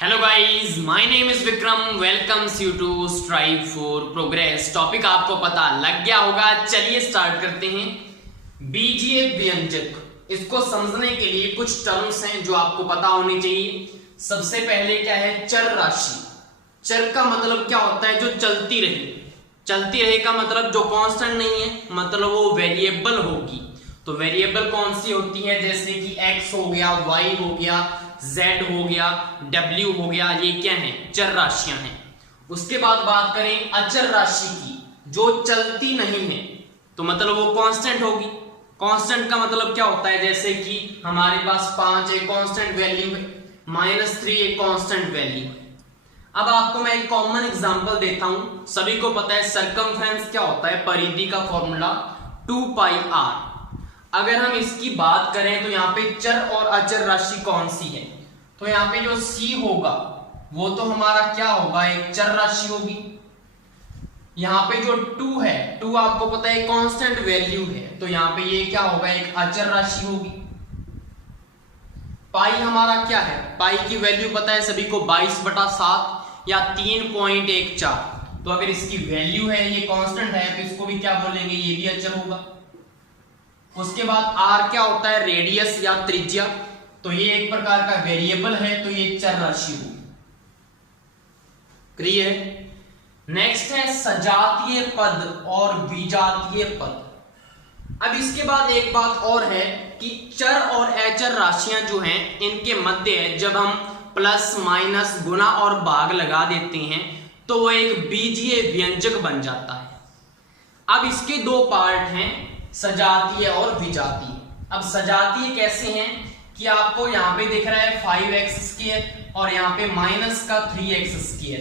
Hello guys, my name is Vikram. Welcomes you to strive for progress. Topic आपको पता लग गया होगा, चलिए स्टार्ट करते हैं। बीजीय व्यंजक, इसको समझने के लिए कुछ टर्म्स हैं जो आपको पता होनी चाहिए। सबसे पहले क्या है? चर राशि। चर का मतलब क्या होता है? जो चलती रहे। चलती रहे का मतलब जो कांस्टेंट नहीं है, मतलब वो वेरिएबल होगी। तो वेरिएबल कौन सी होती है? जैसे कि x हो गया, y हो गया, z हो गया, w हो गया, ये क्या है? चर राशियां हैं। उसके बाद बात करें अचर राशि की, जो चलती नहीं है, तो मतलब वो कांस्टेंट होगी। कांस्टेंट का मतलब क्या होता है? जैसे कि हमारे पास 5 एक कांस्टेंट वैल्यू है, -3 एक कांस्टेंट वैल्यू है। अब आपको मैं एक कॉमन एग्जांपल देता हूं। सभी को पता है सर्कमफ्रेंस क्या होता है? परिधि का फॉर्मूला 2πr। अगर हम इसकी बात करें तो यहाँ पे चर और अचर राशि कौन सी है? तो यहाँ पे जो c होगा वो तो हमारा क्या होगा? एक चर राशि होगी। यहाँ पे जो 2 है, 2 आपको पता है कांस्टेंट वैल्यू है, तो यहाँ पे ये क्या होगा? एक अचर राशि होगी। पाई हमारा क्या है? पाई की वैल्यू पता है सभी को, 22/7 या 3.14। तो अगर इसकी वैल्यू है, ये कांस्टेंट है, तो इसको भी क्या बोलेंगे? ये भी अचर होगा। उसके बाद आर क्या होता है? रेडियस या त्रिज्या। तो ये एक प्रकार का वेरिएबल है, तो ये चर राशि होगी। क्लियर? नेक्स्ट है सजातीय पद और विजातीय पद। अब इसके बाद एक बात और है कि चर और अचर राशियां जो हैं, इनके मध्य जब हम प्लस माइनस गुणा और भाग लगा देते हैं तो वो एक बीजीय व्यंजक बन जाता है। अब इसके दो पार्ट हैं, सजातीय और विजातीय। अब सजातीय कैसे हैं कि आपको यहाँ पे दिख रहा है 5x² और यहाँ पे माइनस का 3x²,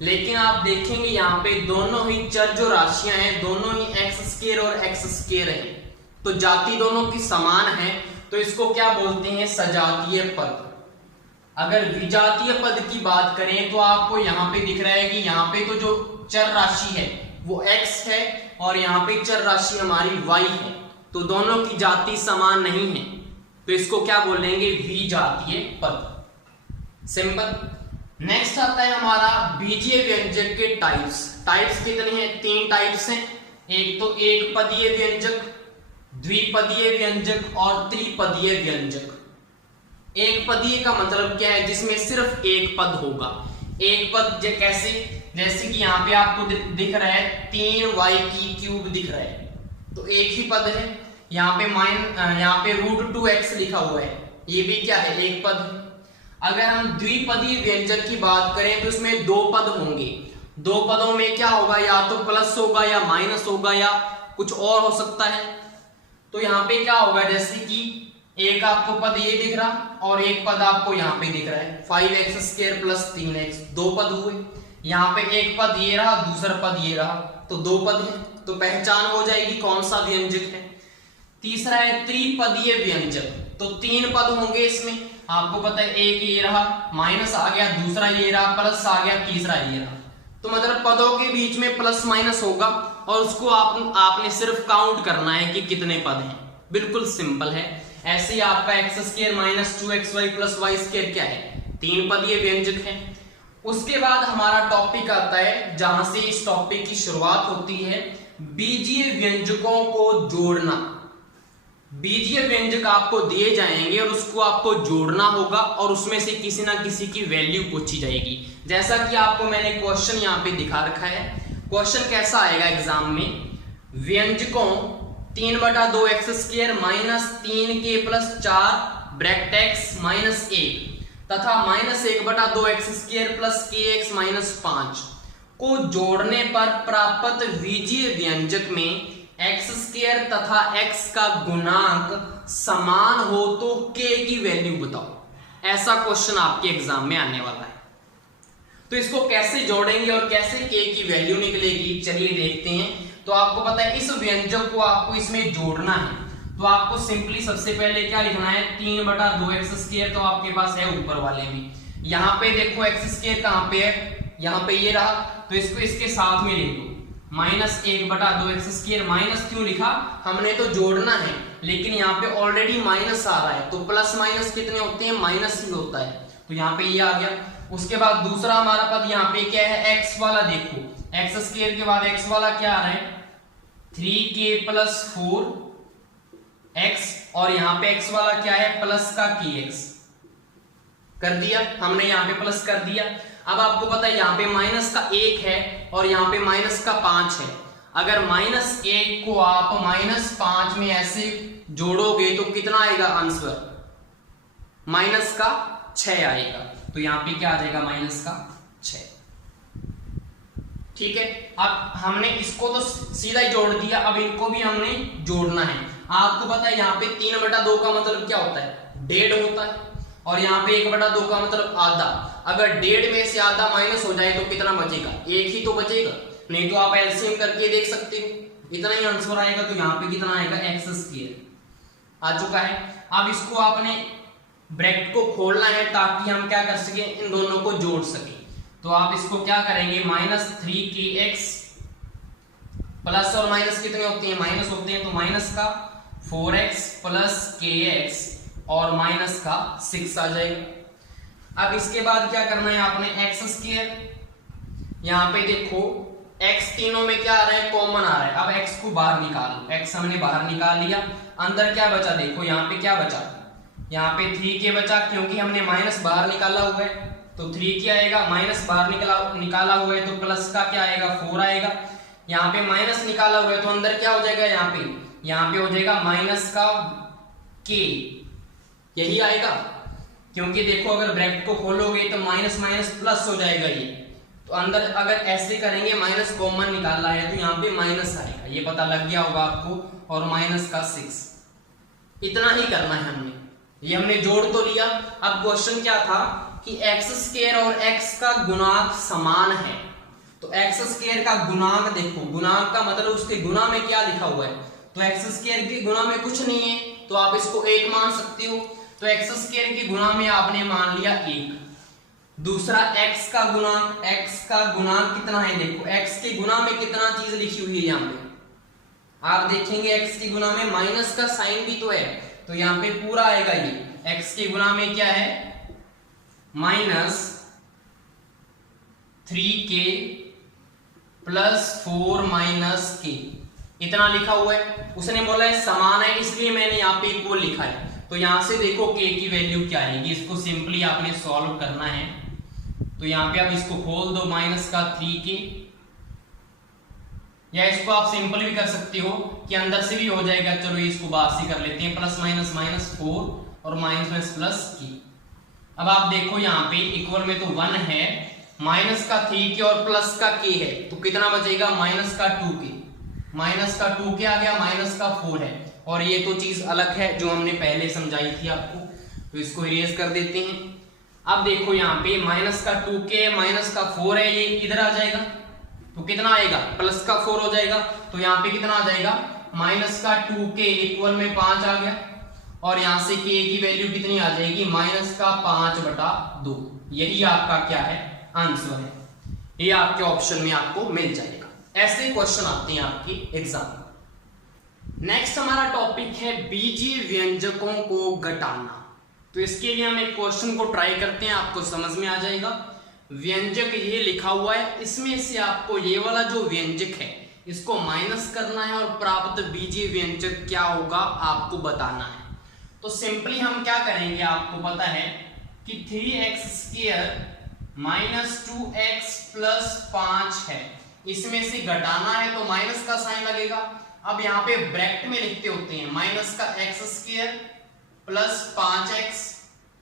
लेकिन आप देखेंगे यहाँ पे दोनों ही चर जो राशियां हैं, दोनों ही x² और x² हैं, तो जाति दोनों की समान है, तो इसको क्या बोलते हैं? सजातीय पद। अगर विजातीय पद की बात करें तो आपको यहाँ पे दिख रहा है कि यहाँ पे तो जो चर राशि है वो x है और यहाँ पे चर राशि हमारी y है, तो दोनों की जाति समान नहीं है, तो इसको क्या बोलेंगे? विजातीय पद। सिंपल। नेक्स्ट आता है हमारा बीजीय व्यंजक के टाइप्स। टाइप्स कितने हैं? 3 टाइप्स हैं। एक तो एक पदीय व्यंजक, द्विपदीय व्यंजक और त्रिपदीय व्यंजक। एक पदीय का मतलब क्या है? जिसमें सिर्फ एक पद होगा। एक पद कैसे? जैसे कि यहाँ पे आपको दिख रहा है 3y³ दिख रहा है, तो एक ही पद है। यहाँ पे √2x लिखा हुआ है, ये भी क्या है? एक पद है। अगर हम द्विपदीय व्यंजक की बात करें तो इसमें 2 पद होंगे। 2 पदों में क्या होगा? या तो प्लस होगा या माइनस होगा या कुछ और हो सकता है। तो यहाँ पे क्या होगा? जैसे कि एक आपको पद ये दिख रहा और एक पद आपको यहाँ पे दिख रहा है, 5x² + 3x, 2 पद हुए। यहाँ पे एक पद ये रहा, दूसरा पद ये रहा, तो 2 पद है, तो पहचान हो जाएगी कौन सा व्यंजक है। तीसरा है त्रिपदीय व्यंजक, तो 3 पद होंगे इसमें। आपको पता है एक ये रहा, माइनस आ गया, दूसरा ये रहा, प्लस आ गया, तीसरा ये रहा, तो मतलब पदों के बीच में प्लस माइनस होगा और उसको आपने सिर्फ काउंट करना है कि कितने पद हैं। बिल्कुल सिंपल है। ऐसे ही आपका x² - 2xy + y² क्या है? 3 पदीय व्यंजक है। उसके बाद हमारा टॉपिक आता है, जहां से इस टॉपिक की शुरुआत होती है, बीजीय व्यंजकों को जोड़ना। बीजीय व्यंजक आपको दिए जाएंगे और उसको आपको जोड़ना होगा और उसमें से किसी ना किसी की वैल्यू पूछी जाएगी। जैसा कि आपको मैंने क्वेश्चन यहाँ पे दिखा रखा है। क्वेश्चन कैसा आएगा एग्जाम में? व्यंजकों 3/2x² - 3k + 4 (x -1) तथा -1/2x² + kx - 5 को जोड़ने पर प्राप्त बीजीय व्यंजक में x² तथा x का गुणांक समान हो तो k की वैल्यू बताओ। ऐसा क्वेश्चन आपके एग्जाम में आने वाला है। तो इसको कैसे जोड़ेंगे और कैसे k की वैल्यू निकलेगी, चलिए देखते हैं। तो आपको पता है इस व्यंजक को आपको इसमें जोड़ना है, तो आपको सिंपली सबसे पहले क्या लिखना है? 3/2x², तो आपके पास है ऊपर वाले में। यहाँ पे देखो x² कहाँ पे है? यहाँ पे ये रहा, तो इसको इसके साथ में लिख दो, -1/2x²। माइनस क्यों लिखा? हमने तो जोड़ना है, लेकिन यहाँ पे ऑलरेडी माइनस आ रहा है, तो प्लस माइनस कितने होते हैं? माइनस ही होता है, तो यहाँ पे ये आ गया। उसके बाद दूसरा हमारा पद यहाँ पे क्या है, एक्स वाला। देखो एक्स स्क्वायर के बाद एक्स वाला क्या आ रहा है, 3k प्लस 4x, और यहाँ पे x वाला क्या है, प्लस का kx। कर दिया हमने, यहाँ पे प्लस कर दिया। अब आपको पता है यहाँ पे माइनस का 1 है और यहाँ पे माइनस का 5 है। अगर -1 को आप -5 में ऐसे जोड़ोगे तो कितना आएगा आंसर, माइनस का 6 आएगा। तो यहाँ पे क्या आ जाएगा, माइनस का 6। ठीक है, अब हमने इसको तो सीधा ही जोड़ दिया, अब इनको भी हमने जोड़ना है। आपको पता है यहाँ पे 3/2 का मतलब क्या होता है, 1.5 होता है, और यहाँ पे 1/2 का मतलब आधा। अगर 1.5 में से आधा माइनस हो जाए तो कितना बचेगा, 1 ही तो बचेगा। नहीं तो आप एलसीएम करके देख सकते हो, इतना ही आंसर आएगा। तो यहाँ पे कितना आएगा, x² आ चुका है। अब इसको आपने ब्रैकेट को खोलना है ताकि हम क्या कर सके, इन दोनों को जोड़ सके। तो आप इसको क्या करेंगे, -3kx प्लस और माइनस कितने होते हैं, माइनस होते हैं, तो माइनस का 4x प्लस kx और माइनस का 6 आ जाएगा। अब इसके बाद क्या करना है आपने, x²। यहाँ पे देखो x तीनों में क्या आ रहा है, कॉमन आ रहा है। अब x को बाहर निकालो, x हमने बाहर निकाल लिया। अंदर क्या बचा, देखो यहाँ पे क्या बचा, यहाँ पे 3k बचा, क्योंकि हमने माइनस बाहर निकाला हुआ है तो 3k आएगा। माइनस बाहर निकाला हुआ है तो प्लस का क्या आएगा, 4 आएगा। यहाँ पे माइनस निकाला हुआ है तो अंदर क्या हो जाएगा, यहाँ पे हो जाएगा माइनस का k, यही आएगा। क्योंकि देखो अगर ब्रैकेट को खोलोगे तो माइनस माइनस प्लस हो जाएगा ये, तो अंदर अगर ऐसे करेंगे माइनस कॉमन निकालना है तो यहाँ पे माइनस आएगा, ये पता लग गया होगा आपको। और माइनस का 6, इतना ही करना है हमने, ये हमने जोड़ तो लिया। अब क्वेश्चन क्या था कि x² और x का गुणांक समान है। तो x² का गुणांक देखो, गुणांक का मतलब उसके गुणा में क्या लिखा हुआ है, तो x² के गुणा में कुछ नहीं है तो आप इसको 1 मान सकते हो। तो x² के गुणा में आपने मान लिया 1। दूसरा x का गुणांक कितना है, देखो x के गुणा में कितना चीज लिखी हुई है यहाँ पे, आप देखेंगे x के गुणा में माइनस का साइन भी तो है, तो यहाँ पे पूरा आएगा ये। x के गुणा में क्या है, -3k प्लस 4 k, इतना लिखा हुआ है। उसने बोला है समान है, इसलिए मैंने यहाँ पे इक्वल लिखा है। तो यहां से देखो k की वैल्यू क्या आएगी, इसको सिंपली आपने सॉल्व करना है। तो यहाँ पे आप इसको खोल दो, -3k, या इसको आप सिंपल भी कर सकते हो कि अंदर से भी हो जाएगा। चलो इसको बाहर से कर लेते हैं, प्लस माइनस -4 और माइनस प्लस k। अब आप देखो यहाँ पे इक्वल में तो 1 है, माइनस का 3k और प्लस का k है, तो कितना बचेगा, माइनस का 2k। माइनस का 2k आ गया, माइनस का 4 है, और ये तो चीज अलग है जो हमने पहले समझाई थी आपको, तो इसको इरेज कर देते हैं। अब देखो यहाँ पे माइनस का 2k माइनस का 4 है, ये इधर आ जाएगा तो कितना आएगा, प्लस का 4 हो जाएगा। तो यहाँ पे कितना आ जाएगा, माइनस का 2k इक्वल में 5 आ गया, और यहाँ से k की वैल्यू कितनी आ जाएगी, माइनस का 5/2। यही आपका क्या है, आंसर है। ये आपके ऑप्शन में आपको मिल जाएगा। ऐसे क्वेश्चन आते हैं आपके एग्जाम में। नेक्स्ट हमारा टॉपिक है बीजीय व्यंजकों को घटाना। तो इसके लिए हम एक क्वेश्चन को ट्राई करते हैं, आपको समझ में आ जाएगा। व्यंजक ये लिखा हुआ है, इसमें से आपको ये वाला जो व्यंजक है इसको माइनस करना है और प्राप्त बीजीय व्यंजक क्या होगा आपको बताना है। तो सिंपली हम क्या करेंगे, आपको पता है कि 3x² माइनस 2x प्लस 5 है, इसमें से घटाना है तो माइनस का साइन लगेगा। अब यहाँ पे ब्रैकेट में लिखते होते हैं माइनस का x² प्लस 5x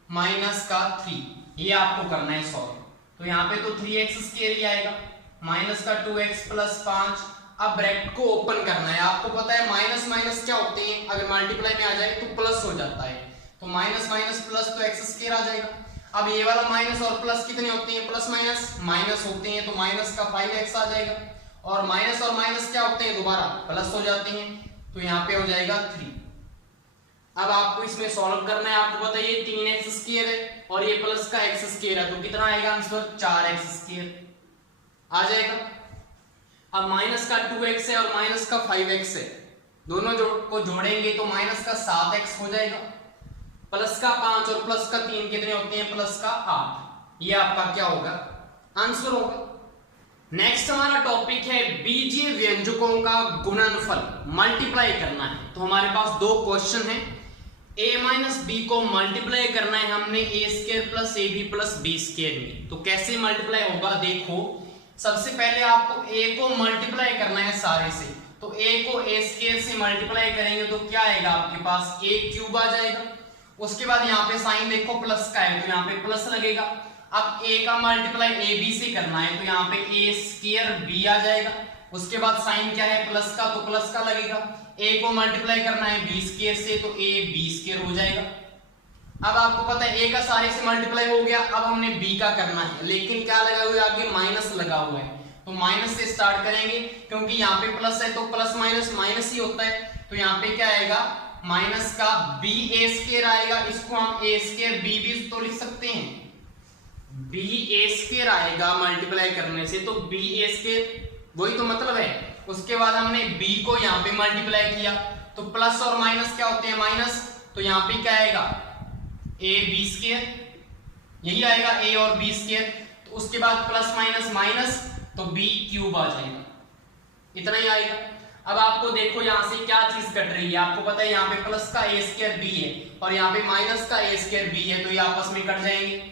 माइनस का 3, ये आपको करना है सॉल्व। तो यहाँ पे तो 3x² ही आएगा, माइनस का 2x प्लस 5। अब ब्रैकेट को ओपन करना है, आपको पता है माइनस माइनस क्या होते हैं, अगर मल्टीप्लाई में आ जाए तो प्लस हो जाता है, तो माइनस माइनस प्लस तो x² आ जाएगा। अब ये वाला माइनस और प्लस कितने होते हैं, प्लस माइनस माइनस होते हैं, तो माइनस का 5x आ जाएगा, और माइनस क्या होते हैं, दोबारा प्लस हो जाते हैं, तो यहाँ पे हो जाएगा 3। अब आपको इसमें सॉल्व करना है, आपको पता है ये 3x² है और ये प्लस का x² है, तो कितना आएगा आंसर, 4x² आ जाएगा। अब माइनस का 2x है और माइनस का 5x है, दोनों को जोड़ेंगे तो माइनस का 7x हो जाएगा, प्लस का 5 और प्लस का 3 कितने होते हैं, प्लस का 8। ये आपका क्या होगा, आंसर होगा। नेक्स्ट हमारा टॉपिक है बीजीय व्यंजकों का गुणनफल मल्टीप्लाई करना है। तो हमारे पास दो क्वेश्चन है, a माइनस बी को मल्टीप्लाई करना है हमने A square plus A B plus B square में। तो कैसे मल्टीप्लाई होगा, देखो सबसे पहले आपको a को मल्टीप्लाई करना है सारे से। तो a को a स्क्वायर से मल्टीप्लाई करेंगे तो क्या आएगा आपके पास, a क्यूब आ जाएगा। उसके बाद यहाँ पे साइन देखो प्लस का है तो यहाँ पे प्लस लगेगा। अब a का मल्टीप्लाई a b से करना है तो यहाँ पे a स्क्वायर b आ जाएगा। उसके बाद साइन क्या है, प्लस का, तो प्लस का लगेगा। a को मल्टीप्लाई करना है b स्क्वायर से तो a b स्क्वायर हो जाएगा। अब आपको पता है a का सारे से मल्टीप्लाई हो गया, अब हमने b का करना है, लेकिन क्या लगा हुआ है, आगे माइनस लगा हुआ है। तो माइनस से स्टार्ट करेंगे क्योंकि यहाँ पे प्लस है तो प्लस माइनस माइनस ही होता है। तो यहाँ पे क्या आएगा, माइनस का b a स्क्वायर आएगा। इसको हम a स्क्वायर b भी तो लिख सकते हैं, b a स्क्वायर आएगा मल्टीप्लाई करने से, तो b a स्क्वायर वही तो मतलब है। उसके बाद हमने b को यहाँ पे मल्टीप्लाई किया तो प्लस और माइनस क्या होते हैं, माइनस। तो यहाँ पे क्या आएगा, a b स्क्वायर, यही आएगा a और b स्क्वायर। तो उसके बाद प्लस माइनस माइनस तो b क्यूब आ जाएगा, इतना ही आएगा। अब आपको देखो यहाँ से क्या चीज कट रही है, आपको पता है यहाँ पे प्लस का a स्क्वायर b है और यहाँ पे माइनस का a स्क्वायर b है, तो ये आपस में कट जाएंगे।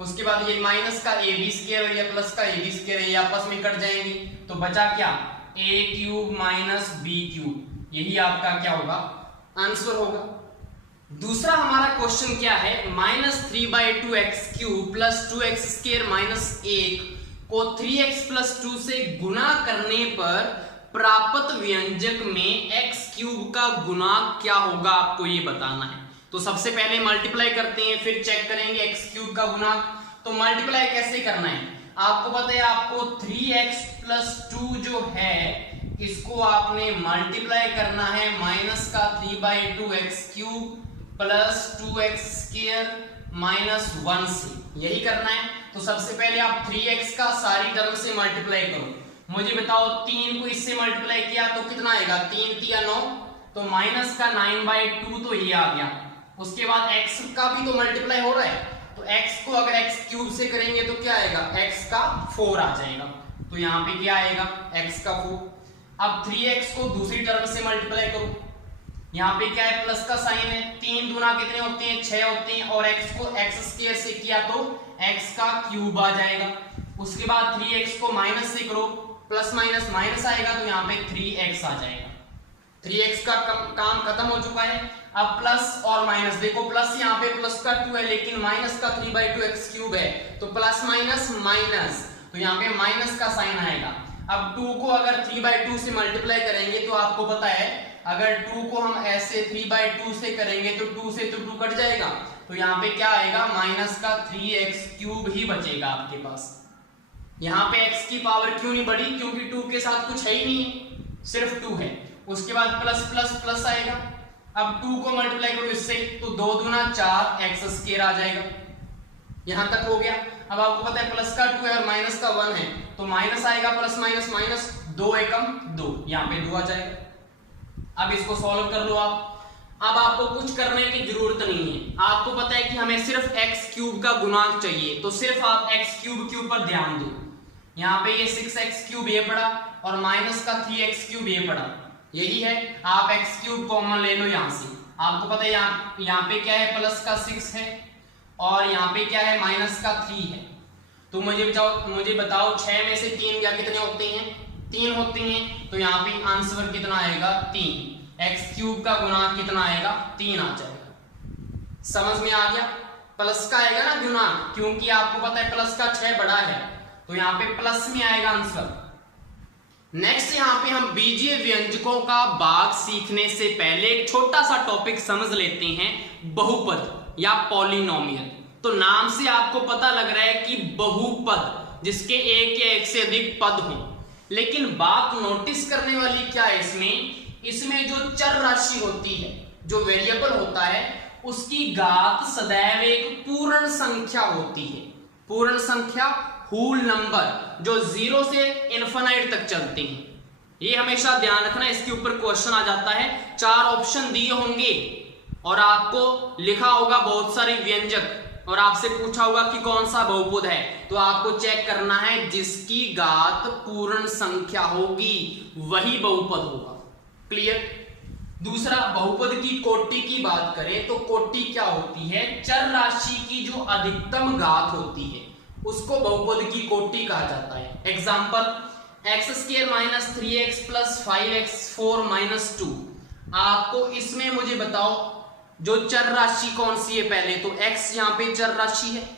उसके बाद ये माइनस का a b स्क्वायर और ये प्लस का a b स्क्वायर है, ये आपस में कट जाएंगे। तो बचा क्या, a cube minus b cube, यही आपका क्या होगा, आंसर होगा। दूसरा हमारा क्वेश्चन क्या है, -3/2x³ plus 2x square minus 1 को 3x प्लस 2 से गुना करने पर प्राप्त व्यंजक में x³ का गुणांक क्या होगा, आपको ये बताना है। तो सबसे पहले मल्टीप्लाई करते हैं, फिर चेक करेंगे x³ का गुणांक। तो मल्टीप्लाई कैसे करना है, आपको पता है, आपको 3x प्लस 2 जो है इसको आपने मल्टीप्लाई करना है माइनस का 3/2x³ plus 2x square minus 1 से, यही करना है। तो सबसे पहले आप 3x का सारी टर्म से मल्टीप्लाई करो। मुझे बताओ 3 को इससे मल्टीप्लाई किया तो कितना आएगा, 3 3 9, तो माइनस का 9/2 तो ये आ गया। उसके बाद x का भी तो मल्टीप्लाई हो रहा है, तो x को अगर x³ से करेंगे तो क्या आएगा, x का 4 आ जाएगा। तो यहाँ पे क्या आएगा, x का 4। अब 3x को दूसरी टर्म से मल्टीप्लाई करो, यहाँ पे क्या है, प्लस का साइन है, 3 दूना कितने होते हैं, 6 होते हैं, और x को x स्क्वायर से किया तो x का क्यूब आ जाएगा। उसके बाद 3x को माइनस से करो, प्लस माइनस माइनस आएगा तो यहाँ पे 3x आ जाएगा। 3x का काम खत्म हो चुका है। अब प्लस और माइनस देखो, प्लस यहाँ पे प्लस का 2 है लेकिन माइनस का 3/2x³ है, तो प्लस माइनस माइनस, तो यहाँ पे माइनस का साइन आएगा। अब 2 को अगर 3/2 से मल्टीप्लाई करेंगे तो आपको पता है, अगर 2 को हम ऐसे 3/2 से करेंगे तो 2 से तो 2 कट जाएगा, तो यहाँ पे क्या आएगा, माइनस का 3x³ ही बचेगा आपके पास। यहाँ पे x की पावर क्यों नहीं बढ़ी, क्योंकि 2 के साथ कुछ है ही नहीं है, सिर्फ 2 है। उसके बाद प्लस प्लस प्लस आएगा। अब 2 को मल्टीप्लाई करो इससे तो 2 दूना 4 x स्क्वायर आ जाएगा, यहां तक हो गया। अब आपको पता है प्लस का 2 है और माइनस का 1 है, तो माइनस आएगा, प्लस माइनस माइनस, 2 एकम 2, यहाँ पे 2 आ जाएगा। अब इसको सॉल्व कर लो आप। अब आपको कुछ करने की जरूरत नहीं है, आपको पता है कि हमें सिर्फ x³ का गुणांक चाहिए, तो सिर्फ आप x³ के ऊपर ध्यान दो। यहाँ पे ये 6x³ ये पड़ा और माइनस का 3x³ ये पड़ा, यही है। आप x³ कॉमन ले लो यहाँ से, आपको पता है यहाँ पे क्या है, प्लस का 6 है और यहाँ पे क्या है, माइनस का 3 है। तो मुझे बताओ 6 में से 3 क्या कितने होते हैं, 3 होते हैं, तो यहाँ पे आंसर कितना आएगा, 3। x³ का गुणांक कितना आएगा, 3 आ जाएगा। समझ में आ गया, प्लस का आएगा ना गुणांक, क्योंकि आपको पता है प्लस का 6 बड़ा है, तो यहाँ पे प्लस में आएगा आंसर। नेक्स्ट यहाँ पे हम बीजीय व्यंजकों का भाग सीखने से पहले एक छोटा सा टॉपिक समझ लेते हैं, बहुपद या पॉलिनोमियल। तो नाम से आपको पता लग रहा है कि बहुपद, जिसके एक या एक से अधिक पद हों, लेकिन बात नोटिस करने वाली क्या है, इसमें जो चर राशि होती है, जो वेरिएबल होता है, उसकी घात सदैव एक पूर्ण संख्या होती है। पूर्ण संख्या, होल नंबर, जो 0 से इनफिनाइट तक चलते हैं। ये हमेशा ध्यान रखना, इसके ऊपर क्वेश्चन आ जाता है। 4 ऑप्शन दिए होंगे, और आपको लिखा होगा बहुत सारे व्यंजक और आपसे पूछा होगा कि कौन सा बहुपद है, तो आपको चेक करना है जिसकी घात पूर्ण संख्या होगी वही बहुपद होगा। क्लियर। दूसरा, बहुपद की कोटि की बात करें तो कोटि क्या होती है? चर राशि की जो अधिकतम घात होती है उसको बहुपद की कोटि कहा जाता है। Example, x² - 3x + 5x 4 - 2। आपको इसमें मुझे बताओ जो चर राशि कौन सी है? पहले तो x यहाँ पे चर राशि है,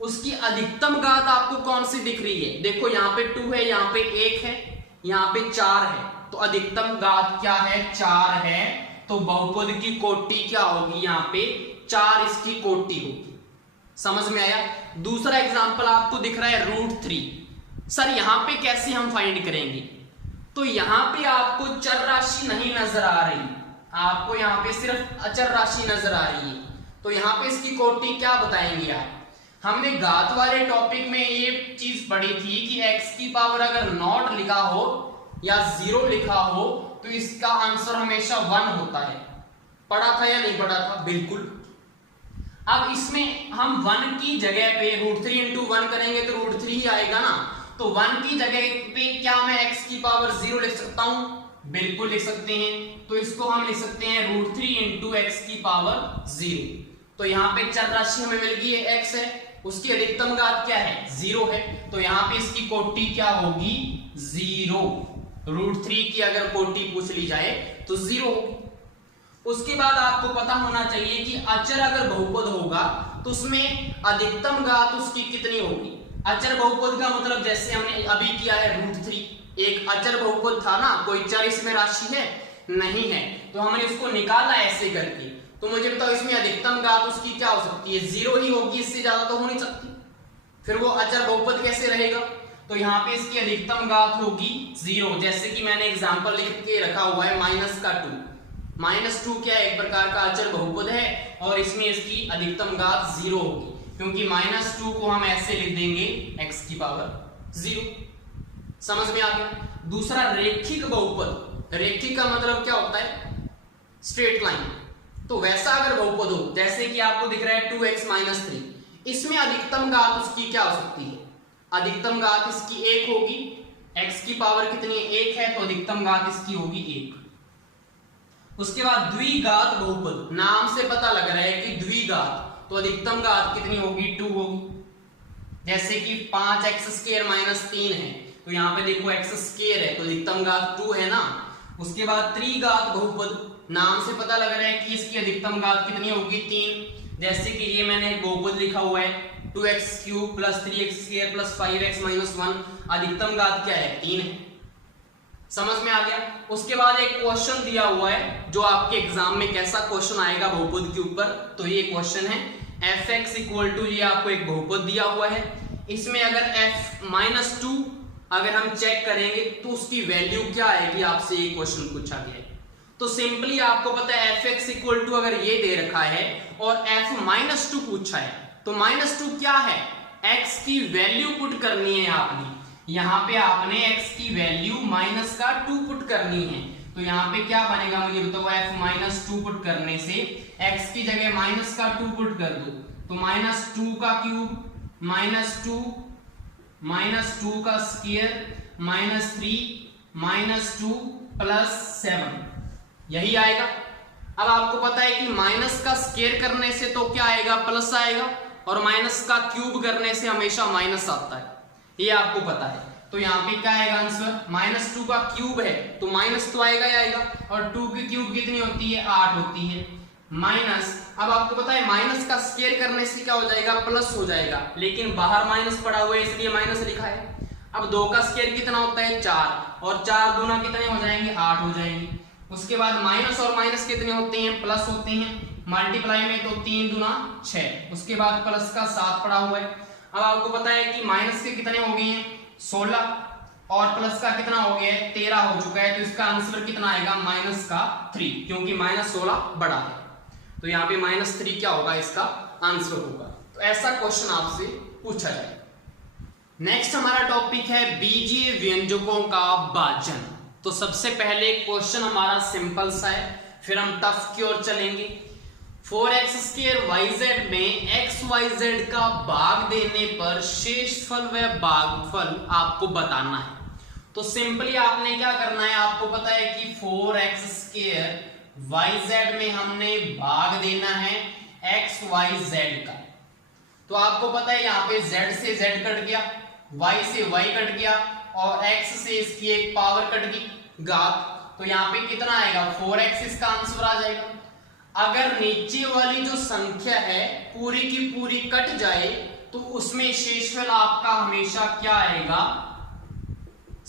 उसकी अधिकतम घात आपको कौन सी दिख रही है? देखो यहाँ पे 2 है, यहाँ पे 1 है, यहाँ पे 4 है, तो अधिकतम घात क्या है? 4 है। तो बहुपद की कोटि क्या होगी? यहाँ पे 4 इसकी कोटि होगी। समझ में आया? दूसरा एग्जांपल आपको दिख रहा है √3। सर यहाँ पे कैसे हम फाइंड करेंगे? तो यहाँ पे आपको चर राशि नहीं नजर आ रही, आपको यहाँ पे सिर्फ अचर राशि नजर आ रही है, तो यहाँ पे इसकी कोटि क्या बताएंगे आप? हमने घात वाले टॉपिक में ये चीज पढ़ी थी कि x की पावर अगर नॉट लिखा हो या 0 लिखा हो तो इसका आंसर हमेशा 1 होता है। पढ़ा था या नहीं पढ़ा था? बिल्कुल। अब इसमें हम 1 की जगह पे √3 × 1 करेंगे तो √3 ही आएगा ना, तो 1 की जगह पे क्या मैं x की पावर 0 लिख सकता हूं? बिल्कुल लिख सकते हैं। तो इसको हम लिख सकते हैं √3 × x की पावर 0। तो यहाँ पे चर राशि हमें मिल गई है, x है, उसकी अधिकतम घात क्या है? 0 है, तो यहाँ पे इसकी कोटि क्या होगी? 0। √3 की अगर कोटि पूछ ली जाए तो 0 होगी। उसके बाद आपको पता होना चाहिए कि अचर अगर बहुपद होगा तो उसमें अधिकतम घात उसकी कितनी होगी? अचर बहुपद का मतलब जैसे हमने अभी किया है √3, एक अचर बहुपद था ना, कोई चर इसमें राशि है नहीं है, तो हमने उसको निकाला ऐसे करके। तो मुझे बताओ इसमें अधिकतम घात उसकी क्या हो सकती है? 0 ही होगी, इससे ज्यादा तो हो नहीं सकती। फिर वो अचर बहुपद कैसे रहेगा? तो यहाँ पे इसकी अधिकतम घात होगी 0। जैसे कि मैंने एग्जांपल लिख के रखा हुआ है -2। -2 क्या है? एक प्रकार का अचर बहुपद है और इसमें इसकी अधिकतम घात 0 होगी, क्योंकि -2 को हम ऐसे लिख देंगे x की पावर 0। समझ में आ गया? दूसरा, रेखिक बहुपद। रेखिक का मतलब क्या होता है? Straight line. तो वैसा अगर बहुपद हो, जैसे कि आपको दिख रहा है 2x - 3, इसमें अधिकतम घात उसकी क्या हो सकती है? अधिकतम घात इसकी 1 होगी। x की पावर कितनी है? 1 है, तो अधिकतम घात इसकी होगी 1। उसके बाद द्विघात बहुपद, नाम से पता लग रहा है कि द्विघात, तो अधिकतम घात कितनी होगी? 2 होगी। जैसे कि 5x² - 3 है, तो यहाँ पे देखो x² है, तो अधिकतम घात 2 है ना। उसके बाद त्रिघात बहुपद, नाम से पता लग रहा है कि इसकी अधिकतम घात कितनी होगी? 3। जैसे कि ये मैंने एक बहुपद लिखा हुआ है 2x³ + 3x² + 5x - 1, अधिकतम घात क्या है? 3 है। समझ में आ गया? उसके बाद एक क्वेश्चन दिया हुआ है जो आपके एग्जाम में कैसा क्वेश्चन आएगा बहुपद के ऊपर, तो ये क्वेश्चन है fx = ये आपको एक बहुपद दिया हुआ है, इसमें अगर f - 2 अगर हम चेक करेंगे तो उसकी वैल्यू क्या आएगी? आपसे ये क्वेश्चन पूछा गया है। तो सिंपली आपको पता है fx = अगर ये दे रखा है और f - 2 पूछा है, तो -2 क्या है? x की वैल्यू पुट करनी है आपने। यहाँ पे आपने x की वैल्यू -2 पुट करनी है, तो यहाँ पे क्या बनेगा मुझे बताओ? f - 2 पुट करने से x की जगह -2 पुट कर दो, तो -2 का क्यूब -2 का स्क्वायर -3 -2 + 7, यही आएगा। अब आपको पता है कि माइनस का स्क्वायर करने से तो क्या आएगा? प्लस आएगा, और माइनस का क्यूब करने से हमेशा माइनस आता है, ये आपको पता है। तो यहाँ पे क्या आएगा आंसर? -2 का क्यूब है तो माइनस तो आएगा ही आएगा, और 2 की क्यूब कितनी होती है? 8 होती है। माइनस, अब आपको पता है माइनस का स्क्वायर करने से क्या हो जाएगा? प्लस हो जाएगा, लेकिन बाहर माइनस पड़ा हुआ है इसलिए माइनस लिखा है। अब 2 का स्क्वायर कितना होता है? 4, और 4 दूना कितने हो जाएंगे? 8 हो जाएंगे। उसके बाद माइनस और माइनस कितने होते हैं? प्लस होते हैं, मल्टीप्लाई में तो 3 दूना 6, उसके बाद प्लस का 7 पड़ा हुआ है। अब आपको पता है कि माइनस के कितने हो गए हैं? 16, और प्लस का कितना हो गया है? 13 हो चुका है, तो इसका आंसर कितना आएगा? -3, क्योंकि -16 बड़ा है, तो यहाँ पे -3 क्या होगा? इसका आंसर होगा। तो ऐसा क्वेश्चन आपसे पूछा जाए। नेक्स्ट हमारा टॉपिक है बीजीय व्यंजकों का भाजन। तो सबसे पहले क्वेश्चन हमारा सिंपल सा है, फिर हम टफ की ओर चलेंगे। 4x² yz में xyz का भाग देने पर शेषफल व भागफल आपको बताना है। तो सिंपली आपने क्या करना है, आपको पता है कि 4x² yz में हमने भाग देना है xyz का। तो आपको पता है यहाँ पे z से z कट गया, y से y कट गया और x से इसकी एक पावर कट गई घात। तो यहाँ पे कितना आएगा 4x, इसका आंसर आ जाएगा। अगर नीचे वाली जो संख्या है पूरी की पूरी कट जाए तो उसमें शेषफल आपका हमेशा क्या आएगा,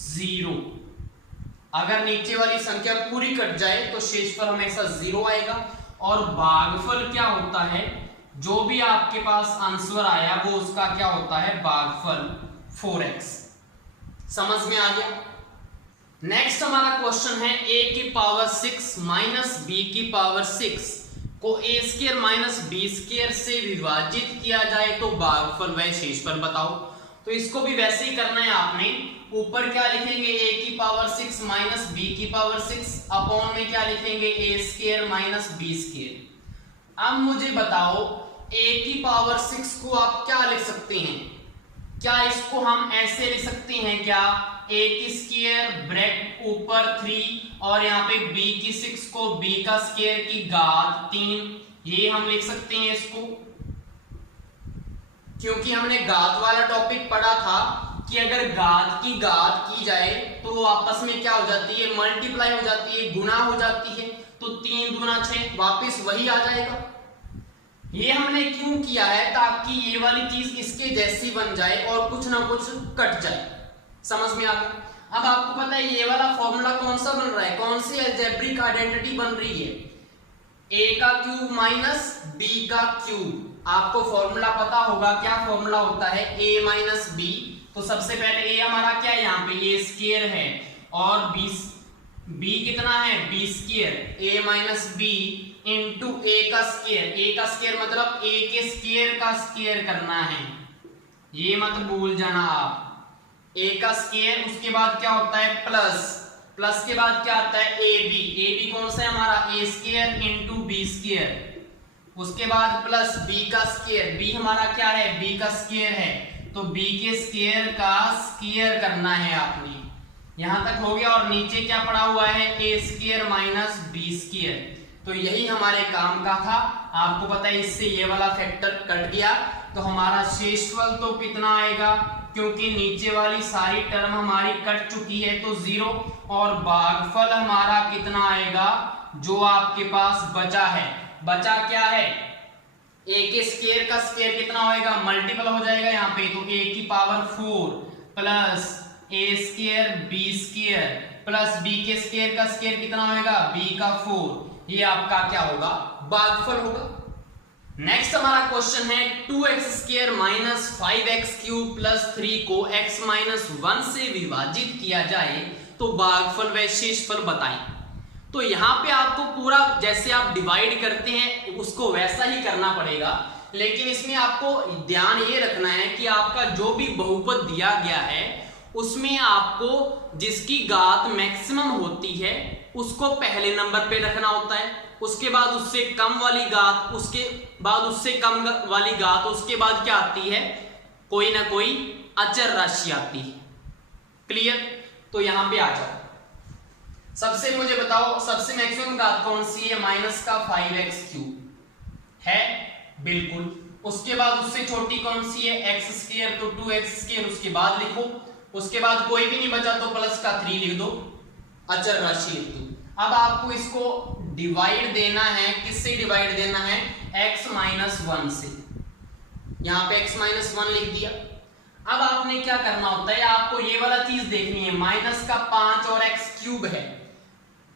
0। अगर नीचे वाली संख्या पूरी कट जाए तो शेषफल हमेशा 0 आएगा। और भागफल क्या होता है, जो भी आपके पास आंसर आया वो उसका क्या होता है, भागफल 4x। समझ में आ गया। नेक्स्ट हमारा क्वेश्चन है a की पावर 6 माइनस b की पावर 6 को a² माइनस b² से विभाजित किया जाए तो भागफल व शेषफल बताओ। तो इसको भी वैसे ही करना है आपने। ऊपर क्या लिखेंगे, a की पावर 6 माइनस b की पावर 6 अपॉन में क्या लिखेंगे, a² माइनस b²। अब मुझे बताओ a की पावर 6 को आप क्या लिख सकते हैं, क्या इसको हम ऐसे लिख सकते हैं क्या, a² ब्रैकेट ऊपर 3 और यहाँ पे b की 6 को b² की घात 3, ये हम लिख सकते हैं इसको। क्योंकि हमने घात वाला टॉपिक पढ़ा था कि अगर घात की घात की जाए तो वो आपस में क्या हो जाती है, मल्टीप्लाई हो जाती है, गुना हो जाती है। तो 3 दूना 6 वापिस वही आ जाएगा। ये हमने क्यों किया है, ताकि ये वाली चीज इसके जैसी बन जाए और कुछ ना कुछ कट जाए। समझ में आ गया। अब आपको पता है ये वाला फॉर्मूला कौन सा बन रहा है, कौन सी अलजेब्रिक आइडेंटिटी बन रही है, a का क्यूब माइनस b का क्यूब। आपको फॉर्मूला पता होगा, क्या फॉर्मूला होता है, a माइनस b। तो सबसे पहले a हमारा क्या है, यहाँ पे a² है और b कितना है, b², a minus b into a का स्क्वायर मतलब a के स्क्वायर का स्क्वायर करना है, ये मत भूल जाना आप। a का स्क्वायर, उसके बाद क्या होता है प्लस के बाद क्या आता है ab कौन सा है हमारा, a² इंटू b²। उसके बाद प्लस b का स्क्वायर, b हमारा क्या है, b का स्क्वायर है, तो b के स्क्वायर का स्क्वायर करना है आपने। यहां तक हो गया। और नीचे क्या पड़ा हुआ है, a² माइनस b²। तो यही हमारे काम का था। आपको पता है इससे ये वाला फैक्टर कट गया तो हमारा शेषफल तो कितना आएगा, क्योंकि नीचे वाली सारी टर्म हमारी कट चुकी है तो 0। और भागफल हमारा कितना आएगा, जो आपके पास बचा है, बचा क्या है, a के स्क्वायर का स्क्वायर कितना होएगा, मल्टीपल हो जाएगा यहाँ पे। तो a की power 4 plus a² b² plus b के स्क्वायर का स्क्वायर कितना होएगा, b का 4। ये आपका क्या होगा, भागफल होगा। नेक्स्ट हमारा क्वेश्चन है 2x² माइनस 5x³ प्लस 3 को x माइनस 1 से विभाजित किया जाए तो भागफल व शेषफल बताएं। तो यहाँ पे आपको पूरा जैसे आप डिवाइड करते हैं उसको वैसा ही करना पड़ेगा, लेकिन इसमें आपको ध्यान ये रखना है कि आपका जो भी बहुपद दिया गया है उसमें आपको जिसकी घात मैक्सिमम होती है उसको पहले नंबर पे रखना होता है, उसके बाद उससे कम वाली घात, उसके बाद उससे कम वाली घात, उसके बाद क्या आती है, कोई ना कोई अचर राशि आती है। क्लियर। तो यहां पे आ जाओ। सबसे मुझे बताओ सबसे मैक्सिमम घात कौन सी है, माइनस का 5x³ है, बिल्कुल। उसके बाद उससे छोटी कौन सी है, x², तो 2x², उसके बाद लिखो। उसके बाद कोई भी नहीं बचा तो प्लस का 3 लिख दो, अचर राशि लिख दो। अब आपको इसको डिवाइड देना है, किससे डिवाइड देना है, x माइनस 1 से। यहाँ पे x माइनस 1 लिख दिया। अब आपने क्या करना होता है, आपको ये वाला चीज देखनी है, माइनस का 5 और x³ है,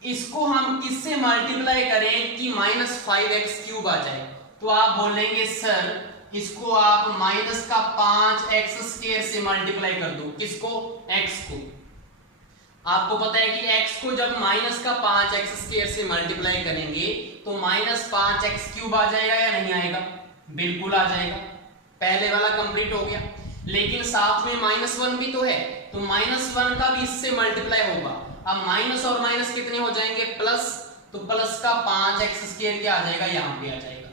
इसको हम किससे मल्टीप्लाई करें कि माइनस 5x³ आ जाए। तो आप बोलेंगे सर इसको आप माइनस का 5x² से मल्टीप्लाई कर दो, किसको, x को। आपको पता है कि x को जब माइनस का 5x² से मल्टीप्लाई करेंगे तो माइनस 5x³ आ जाएगा या नहीं आएगा, बिल्कुल आ जाएगा। पहले वाला कंप्लीट हो गया, लेकिन साथ में -1 भी तो है, तो -1 का भी इससे मल्टीप्लाई होगा। अब माइनस और माइनस कितने हो जाएंगे, प्लस, तो प्लस का 5x² क्या आ जाएगा, यहाँ पे आ जाएगा।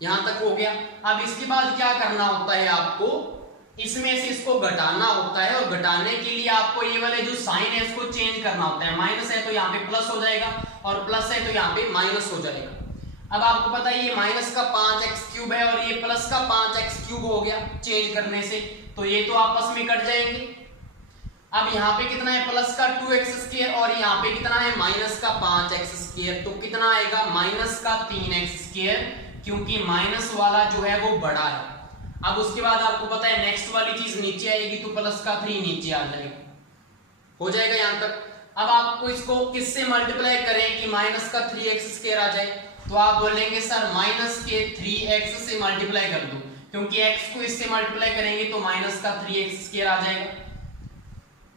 यहां तक हो गया। अब इसके बाद क्या करना होता है आपको, इसमें से इसको घटाना होता है, और घटाने के लिए आपको ये वाले जो साइन है इसको चेंज करना होता है। माइनस है तो यहाँ पे प्लस हो जाएगा, और प्लस है तो यहाँ पे माइनस हो जाएगा। अब आपको पता है ये माइनस का 5x³ है और ये प्लस का 5x³ हो गया चेंज करने से, तो ये तो आपस में कट जाएंगे। अब यहाँ पे कितना है, प्लस का 2x² और यहाँ पे कितना है, माइनस का 5x², तो कितना आएगा, माइनस का 3x², क्योंकि माइनस वाला जो है वो बड़ा है। अब उसके बाद आपको पता है नेक्स्ट वाली चीज नीचे आएगी, तो प्लस का 3 नीचे आ जाएगा, हो जाएगा यहां तक। अब आपको इसको किससे मल्टीप्लाई करें कि माइनस का 3x² आ जाए, तो आप बोलेंगे सर माइनस के 3x से मल्टीप्लाई कर दो, क्योंकि x को इससे मल्टीप्लाई करेंगे तो माइनस का 3x² आ जाएगा,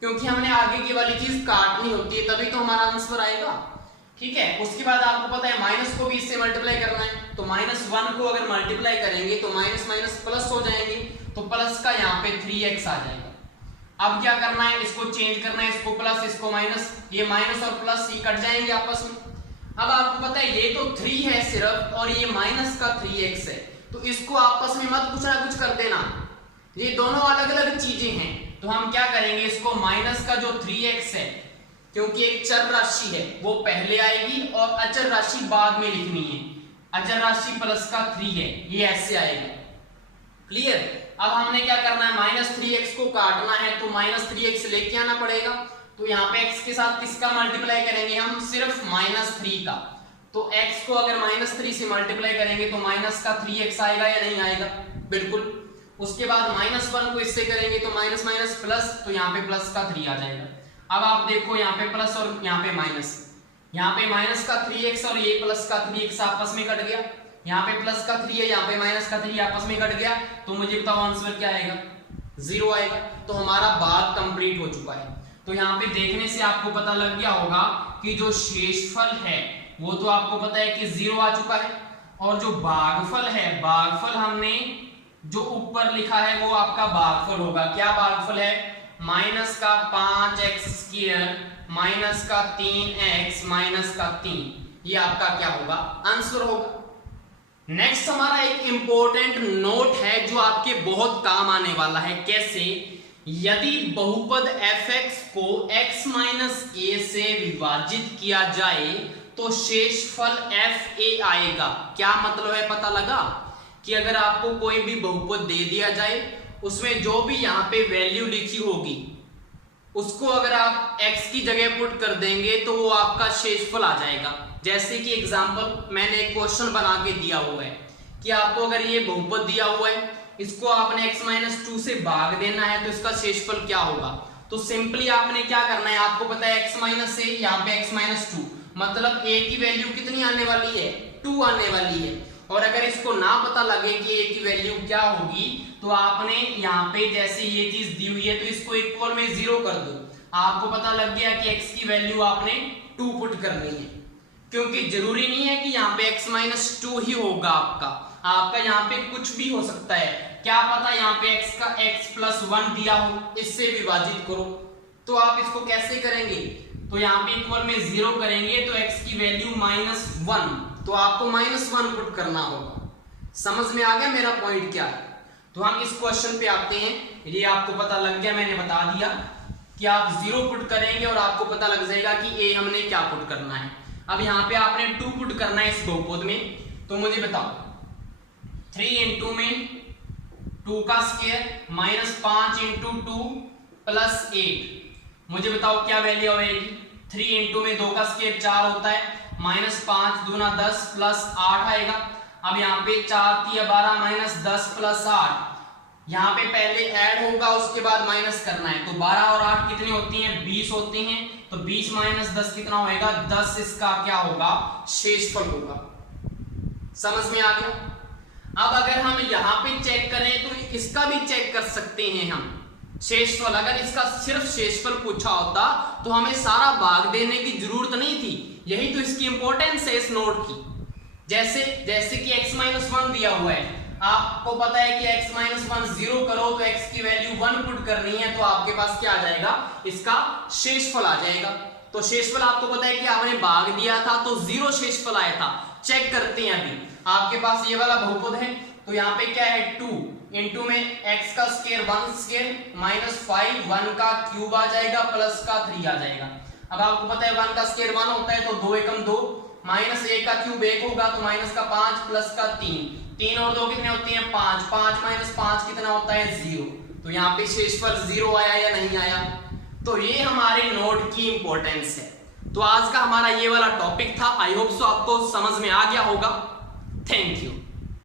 क्योंकि हमने आगे की वाली चीज काटनी होती है तभी तो हमारा आंसर आएगा। ठीक है, उसके बाद आपको पता है माइनस को भी इससे मल्टीप्लाई करना है, तो -1 को अगर मल्टीप्लाई करेंगे तो माइनस माइनस प्लस हो जाएंगे, तो प्लस का यहाँ पे 3x आ जाएगा। अब क्या करना है, इसको चेंज करना है, इसको प्लस इसको माइनस, ये माइनस और प्लस ये कट जाएंगे आपस में। अब आपको पता है ये तो 3 है सिर्फ, और ये माइनस का 3x है, तो इसको आपस में मत कुछ ना कुछ कर देना, ये दोनों अलग अलग चीजें हैं। तो हम क्या करेंगे, इसको माइनस का जो 3x है, क्योंकि एक चर राशि है वो पहले आएगी और अचर राशि बाद में लिखनी है, अचर राशि प्लस का 3 है, ये ऐसे आएगा। क्लियर। अब हमने क्या करना है, -3x को काटना है, तो -3x लेके आना पड़ेगा, तो यहाँ पे x के साथ किसका मल्टीप्लाई करेंगे हम, सिर्फ -3 का, तो x को अगर -3 से मल्टीप्लाई करेंगे तो माइनस का 3x आएगा या नहीं आएगा, बिल्कुल। उसके बाद -1 को इससे करेंगे तो माइनस माइनस प्लस, तो यहाँ पे प्लस का 3 आ जाएगा। अब आप देखो यहाँ पे प्लस और यहाँ पे माइनस, यहाँ पे माइनस का 3x और ये प्लस का 3x आपस में कट गया, यहाँ पे प्लस का 3 है, यहाँ पे माइनस का 3 आपस में कट गया, तो मुझे बताओ आंसर क्या आएगा, 0 आएगा। तो हमारा भाग कंप्लीट हो चुका है। तो यहाँ पे देखने से आपको पता लग गया होगा कि जो शेषफल है वो तो आपको पता है कि 0 आ चुका है, और जो भागफल है, भागफल हमने जो ऊपर लिखा है वो आपका भागफल होगा। क्या भागफल है, माइनस का 5x² माइनस का 3x माइनस का 3, ये आपका क्या होगा, आंसर होगा। नेक्स्ट हमारा एक इंपॉर्टेंट नोट है जो आपके बहुत काम आने वाला है। कैसे, यदि बहुपद fx को x - a से विभाजित किया जाए तो शेषफल fa आएगा। क्या मतलब है, पता लगा कि अगर आपको कोई भी बहुपद दे दिया जाए, उसमें जो भी यहाँ पे वैल्यू लिखी होगी उसको अगर आप x की जगह पुट कर देंगे तो वो आपका शेषफल आ जाएगा। जैसे कि एग्जांपल मैंने एक क्वेश्चन बना के दिया हुआ है कि आपको अगर ये बहुपद दिया हुआ है, इसको आपने x - 2 से भाग देना है तो इसका शेषफल क्या होगा। तो सिंपली आपने क्या करना है, आपको पता है x - a, यहाँ पे x - 2, मतलब a की वैल्यू कितनी आने वाली है, 2 आने वाली है। और अगर इसको ना पता लगे कि a की वैल्यू क्या होगी, तो आपने यहाँ पे जैसे ये चीज दी हुई है तो इसको इक्वल में 0 कर दो, आपको पता लग गया कि x की वैल्यू आपने 2 पुट करनी है। क्योंकि जरूरी नहीं है कि यहाँ पे x - 2 ही होगा, आपका यहाँ पे कुछ भी हो सकता है। क्या पता यहाँ पे x का x+1 दिया हो, इससे विभाजित करो, तो आप इसको कैसे करेंगे, तो यहाँ पे इक्वल में 0 करेंगे तो x की वैल्यू -1, तो आपको -1 पुट करना होगा। समझ में आ गया मेरा पॉइंट क्या है। तो हम इस क्वेश्चन पे आते हैं, ये आपको पता लग गया, मैंने बता दिया कि आप 0 पुट करेंगे और आपको पता लग जाएगा कि a हमने क्या पुट करना है। अब यहाँ पे आपने 2 पुट करना है इस बहुपद में, तो मुझे बताओ 3 × 2 में 2 का स्क्वायर -5 × 2 + 8, मुझे बताओ क्या वैल्यू आएगी। 3 × 2 में 2 का स्क्वायर 4 होता है, -5 दूना 10 + 8 आएगा। अब यहाँ पे 4 × 3 = 12 -10 + 8, यहाँ पे पहले ऐड होगा उसके बाद माइनस करना है, तो 12 और 8 कितनी होती हैं, 20 होती हैं, तो 20 - 10 कितना होएगा, 10 इसका क्या होगा, शेषफल होगा। समझ में आ गया। अब अगर हम यहाँ पे चेक करें तो इसका भी चेक कर सकते हैं हम, शेषफल। अगर इसका सिर्फ शेषफल पूछा होता तो हमें सारा भाग देने की जरूरत नहीं थी, यही तो इसकी इंपॉर्टेंस है इस नोट की। जैसे कि x - 1 दिया हुआ है, आपको पता है कि x - 1 0 करो तो x की वैल्यू 1 पुट करनी है, तो आपके पास क्या आ जाएगा, इसका शेषफल आ जाएगा। तो शेषफल आपको पता है कि आपने भाग दिया था तो 0 शेषफल आया था। चेक करते हैं अभी, आपके पास ये वाला बहुपद है, तो यहाँ पे क्या है 2 इंटू में x का स्क्वायर 1 स्क्वायर माइनस 5 1 का क्यूब आ जाएगा प्लस का 3 आ जाएगा। अब आपको पता है 1 का स्क्वायर 1 होता है, तो 2 एकम 2 माइनस 1 का क्यूब 1 होगा, तो माइनस का 5 प्लस का 3 और 2 कितने होते हैं 5 5 माइनस 5 कितना होता है 0। तो यहाँ पे शेषफल 0 आया या नहीं आया। तो ये हमारे नोट की इंपॉर्टेंस है। तो आज का हमारा ये वाला टॉपिक था। आई होप सो आपको समझ में आ गया होगा। Thank you.